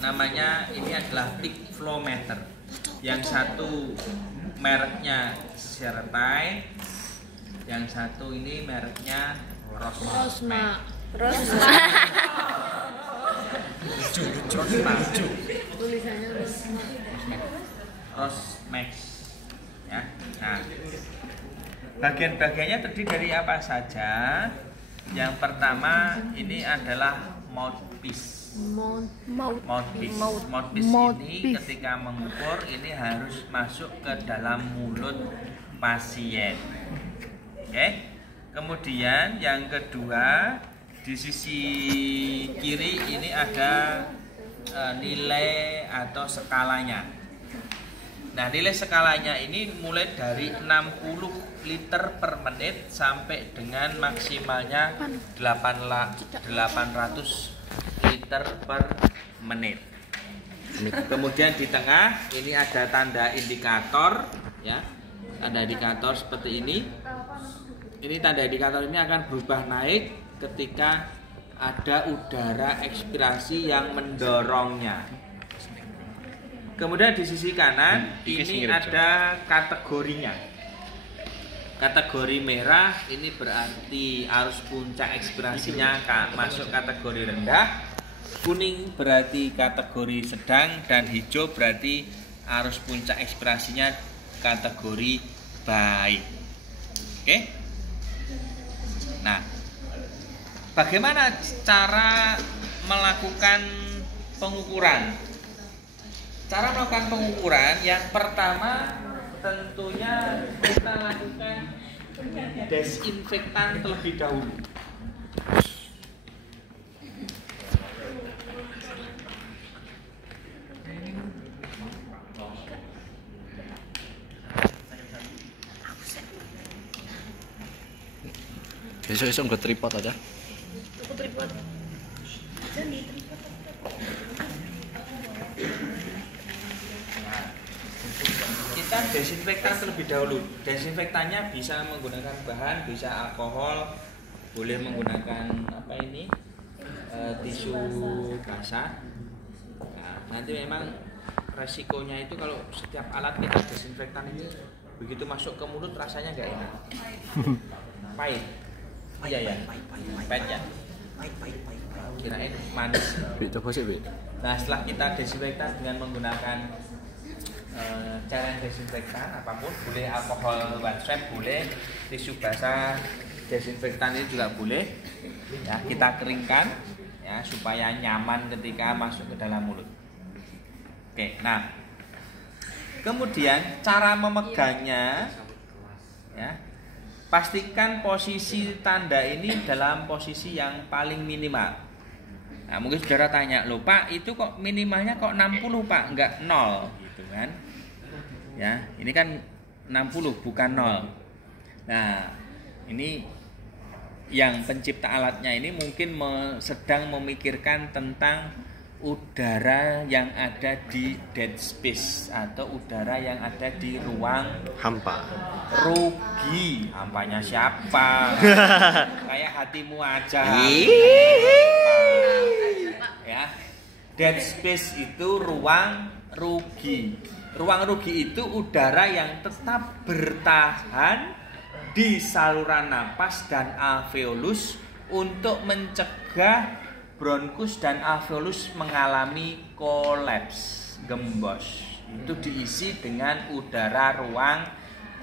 namanya ini adalah peak flow meter. Yang satu mereknya Certai, yang satu ini mereknya Rosma. Lucu. Tulisannya Rosmax. Ya. Nah, bagian-bagiannya terdiri dari apa saja? Yang pertama ini adalah mouthpiece. Mouthpiece ini ketika mengukur ini harus masuk ke dalam mulut pasien. Oke. Kemudian yang kedua di sisi kiri ini ada nilai atau skalanya. Nah, nilai skalanya ini mulai dari 60 liter per menit sampai dengan maksimalnya 800 liter per menit. Kemudian di tengah ini ada tanda indikator, ya. Tanda indikator seperti ini. Ini tanda indikator ini akan berubah naik ketika ada udara ekspirasi yang mendorongnya. Kemudian di sisi kanan ini ada kategorinya. Kategori merah ini berarti arus puncak ekspirasinya masuk kategori rendah. Kuning berarti kategori sedang dan hijau berarti arus puncak ekspirasinya kategori baik. Oke? Nah, bagaimana cara melakukan pengukuran? Cara melakukan pengukuran yang pertama tentunya kita lakukan desinfektan terlebih dahulu. Besok-besok nggak tripod aja. aku tripod. Jadi tripod. Kita desinfektan terlebih dahulu. Desinfektannya bisa menggunakan bahan, bisa alkohol, boleh menggunakan apa ini tisu basah. Nah, nanti memang resikonya itu kalau setiap alat kita desinfektan itu begitu masuk ke mulut rasanya nggak enak, pahit. Iya ya, pahit ya. Kirain manis. Coba sih, Bi. Nah, setelah kita desinfektan dengan menggunakan cairan desinfektan apapun, boleh alkohol one swab, boleh tisu basah desinfektan ini juga boleh. Ya, kita keringkan ya supaya nyaman ketika masuk ke dalam mulut. Oke, nah kemudian cara memegangnya, ya pastikan posisi tanda ini dalam posisi yang paling minimal. Nah, mungkin saudara tanya, loh Pak, itu kok minimalnya kok 60 Pak, enggak 0 gitu kan. Ya, ini kan 60 bukan 0. Nah, ini yang pencipta alatnya ini mungkin sedang memikirkan tentang udara yang ada di dead space atau udara yang ada di ruang Hampa. Rugi. Hampanya siapa? Kayak hatimu aja. Ya, dead space itu ruang rugi. Ruang rugi itu udara yang tetap bertahan di saluran napas dan alveolus untuk mencegah bronkus dan alveolus mengalami kolaps, gembos. Itu diisi dengan udara ruang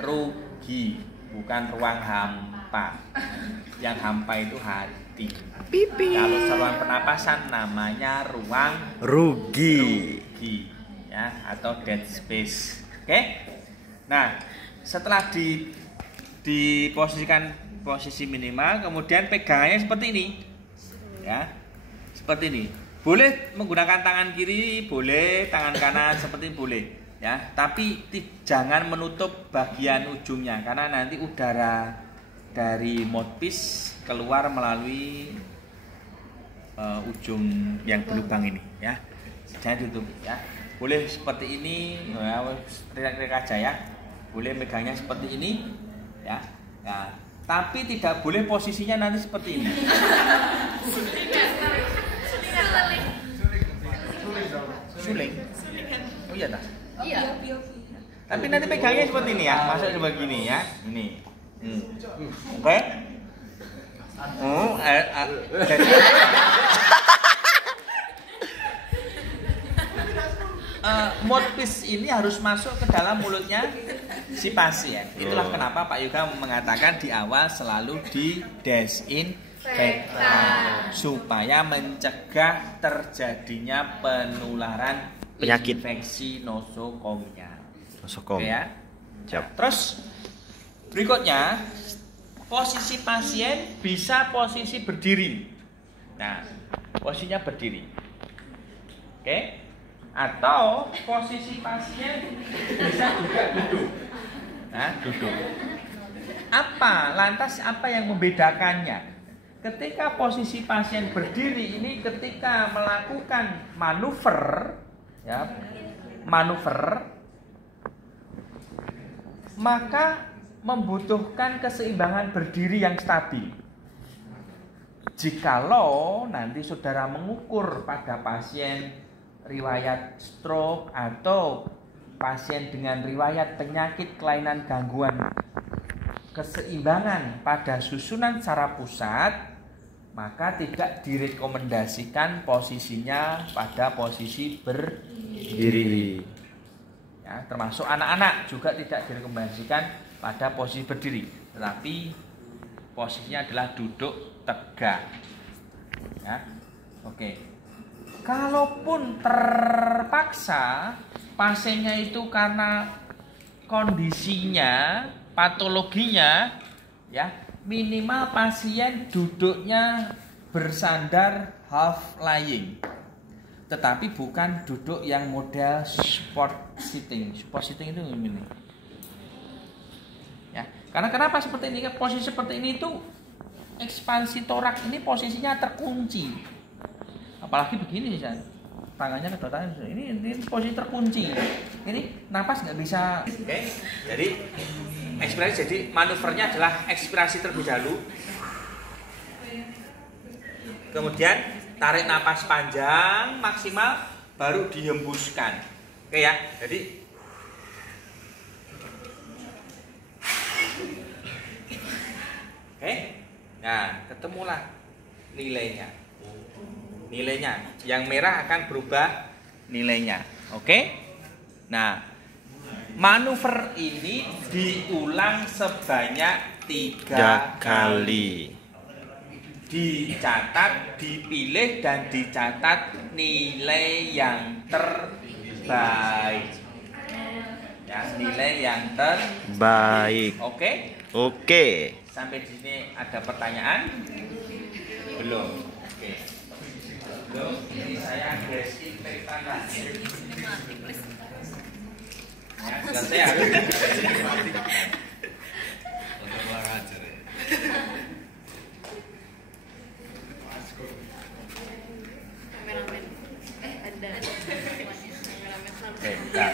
rugi, bukan ruang hampa. Yang hampa itu hati. Pipi. Kalau saluran pernapasan namanya ruang Rugi. ya, atau dead space. Oke? Nah, setelah diposisikan posisi minimal, kemudian pegangannya seperti ini. Ya. Seperti ini. Boleh menggunakan tangan kiri, boleh tangan kanan seperti ini, boleh, ya. Tapi jangan menutup bagian ujungnya karena nanti udara dari mouthpiece keluar melalui ujung yang berlubang ini, ya. Jangan ditutup, ya. Boleh seperti ini, ya, rileks aja ya. Boleh megangnya seperti ini, ya. Nah, tapi tidak boleh posisinya nanti seperti ini. pegangnya seperti ini ya, masuk seperti gini ya, ini. Oke. Jadi mouthpiece ini harus masuk ke dalam mulutnya si pasien. Itulah kenapa Pak Yoga mengatakan di awal selalu didesinfektan supaya mencegah terjadinya penularan penyakit infeksi nosokomia. Nosokom. Oke ya. Siap. Terus berikutnya posisi pasien bisa posisi berdiri. Nah, posisinya berdiri. Oke? Atau posisi pasien bisa juga duduk. Nah, duduk. Lantas apa yang membedakannya? Ketika posisi pasien berdiri ini ketika melakukan manuver, ya, maka membutuhkan keseimbangan berdiri yang stabil. Jikalau nanti saudara mengukur pada pasien riwayat stroke atau pasien dengan riwayat penyakit kelainan gangguan keseimbangan pada susunan secara pusat, maka tidak direkomendasikan posisinya pada posisi berdiri. Ya, termasuk anak-anak juga tidak direkomendasikan pada posisi berdiri, tetapi posisinya adalah duduk tegak. Ya, oke. Kalaupun terpaksa pasiennya itu karena kondisinya, patologinya, ya minimal pasien duduknya bersandar half lying, tetapi bukan duduk yang model sport sitting. Sport sitting itu ini. Ya, karena kenapa seperti ini? Posisi seperti ini itu ekspansi torak ini posisinya terkunci. Apalagi begini sih, tangannya kedotan ini posisi terkunci. Ini napas nggak bisa. Oke, jadi ekspirasi, jadi manuvernya adalah ekspirasi terlebih dahulu. Kemudian tarik napas panjang maksimal, baru dihembuskan. Oke ya, jadi oke. Nah, ketemulah nilainya. Yang merah akan berubah nilainya. Oke? Nah, manuver ini diulang sebanyak 3 kali. Dicatat, dipilih dan dicatat nilai yang terbaik. Ya, nilai yang terbaik. Oke? Oke. Sampai di sini ada pertanyaan? Belum. Oke. Belum. Ini saya desinfektan lagi. Ya, selesai ya. Kameramen. Ada. Oke, nah.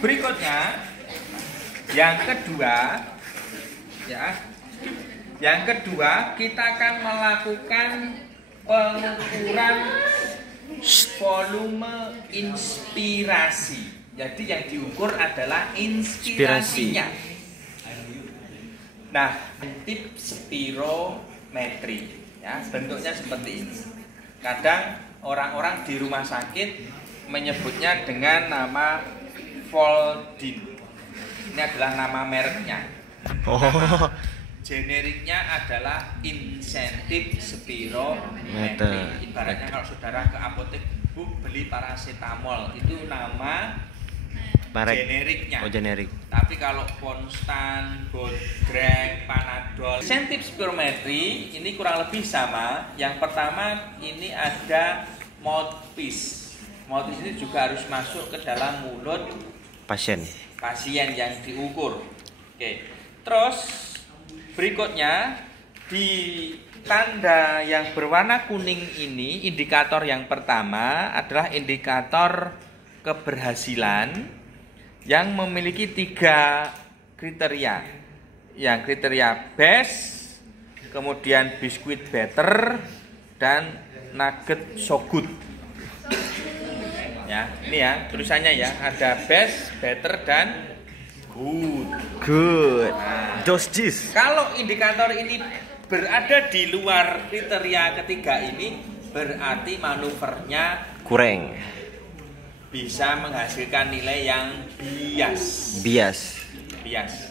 Berikutnya yang kedua, ya. Yang kedua, kita akan melakukan pengukuran volume inspirasi. Jadi yang diukur adalah inspirasinya. Nah, tip spirometri, ya, bentuknya seperti ini. Kadang orang-orang di rumah sakit menyebutnya dengan nama Voldin. Ini adalah nama mereknya. Oh. Generiknya adalah insentif spirometri. Ibaratnya kalau saudara ke apotek, Bu, beli paracetamol, itu nama generiknya. Oh, generik. Tapi kalau Ponstan, Bodrek, Panadol, insentif spirometri ini kurang lebih sama. Yang pertama ini ada mouthpiece. Mouthpiece ini juga harus masuk ke dalam mulut Pasien yang diukur. Oke. Terus berikutnya di tanda yang berwarna kuning ini, indikator yang pertama adalah indikator keberhasilan yang memiliki 3 kriteria. Yang kriteria best, kemudian biskuit better, dan nugget so good. Ya, ini ya tulisannya ya, ada best, better, dan good. Good. Nah, Dos jis. kalau indikator ini berada di luar kriteria ketiga ini, berarti manuvernya Kurang. bisa menghasilkan nilai yang bias. Bias. Bias.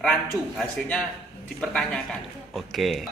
Rancu, hasilnya dipertanyakan. Oke.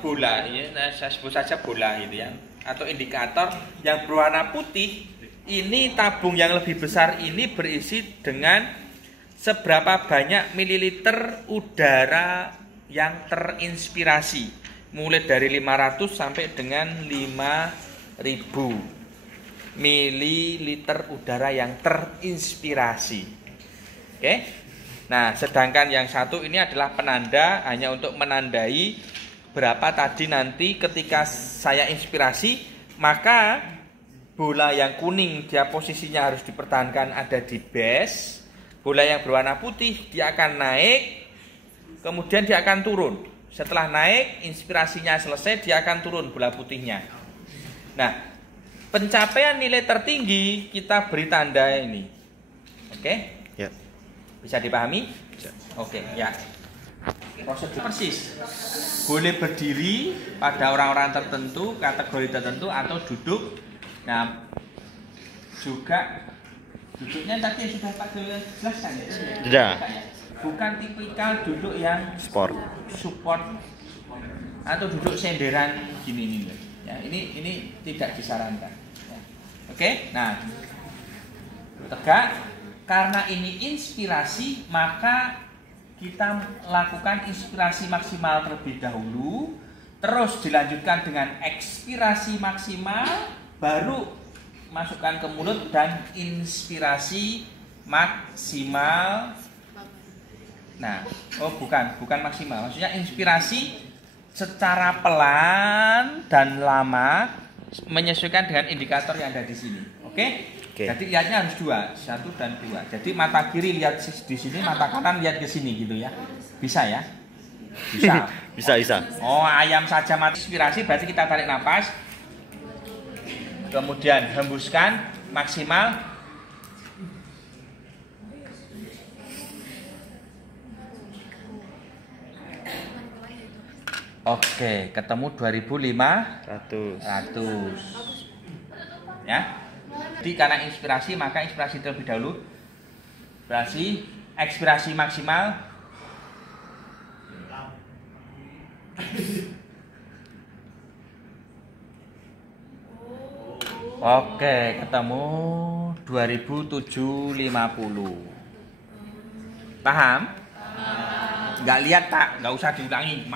Bola ini, saya sebut saja bola gitu ya, atau indikator yang berwarna putih ini, tabung yang lebih besar ini berisi dengan seberapa banyak mililiter udara yang terinspirasi, mulai dari 500 sampai dengan 5000 mililiter udara yang terinspirasi. Oke. Nah, sedangkan yang satu ini adalah penanda, hanya untuk menandai berapa tadi nanti ketika saya inspirasi, maka bola yang kuning dia posisinya harus dipertahankan ada di base. Bola yang berwarna putih dia akan naik, kemudian dia akan turun. Setelah naik, inspirasinya selesai, dia akan turun bola putihnya. Nah, pencapaian nilai tertinggi kita beri tanda ini. Oke? Ya. Bisa dipahami? Bisa. Oke, ya. Prosedur persis. Boleh berdiri pada orang-orang tertentu, kategori tertentu, atau duduk. Nah, juga duduknya tadi sudah Pak Doyo jelaskan ya? Sudah. Bukan tipikal duduk yang Sport. support atau duduk senderan gini nih. Ya, ini tidak disarankan. Ya. Oke, nah tegak. Karena ini inspirasi, maka kita lakukan inspirasi maksimal terlebih dahulu, terus dilanjutkan dengan ekspirasi maksimal, baru masukkan ke mulut dan inspirasi maksimal. Nah, bukan maksimal, maksudnya inspirasi secara pelan dan lama menyesuaikan dengan indikator yang ada di sini. Oke? Oke. Jadi lihatnya harus dua, 1 dan 2. Jadi mata kiri lihat di sini, mata kanan lihat ke sini gitu ya. Bisa ya? Bisa. Bisa. Oh, ayam saja mati inspirasi, berarti kita tarik nafas. Kemudian hembuskan maksimal. Oke, ketemu 2500. 100. Ya. Jadi karena inspirasi, maka inspirasi terlebih dahulu. Ekspirasi maksimal. Oke, ketemu 2750. Paham? Nggak lihat tak? Nggak usah diulangi.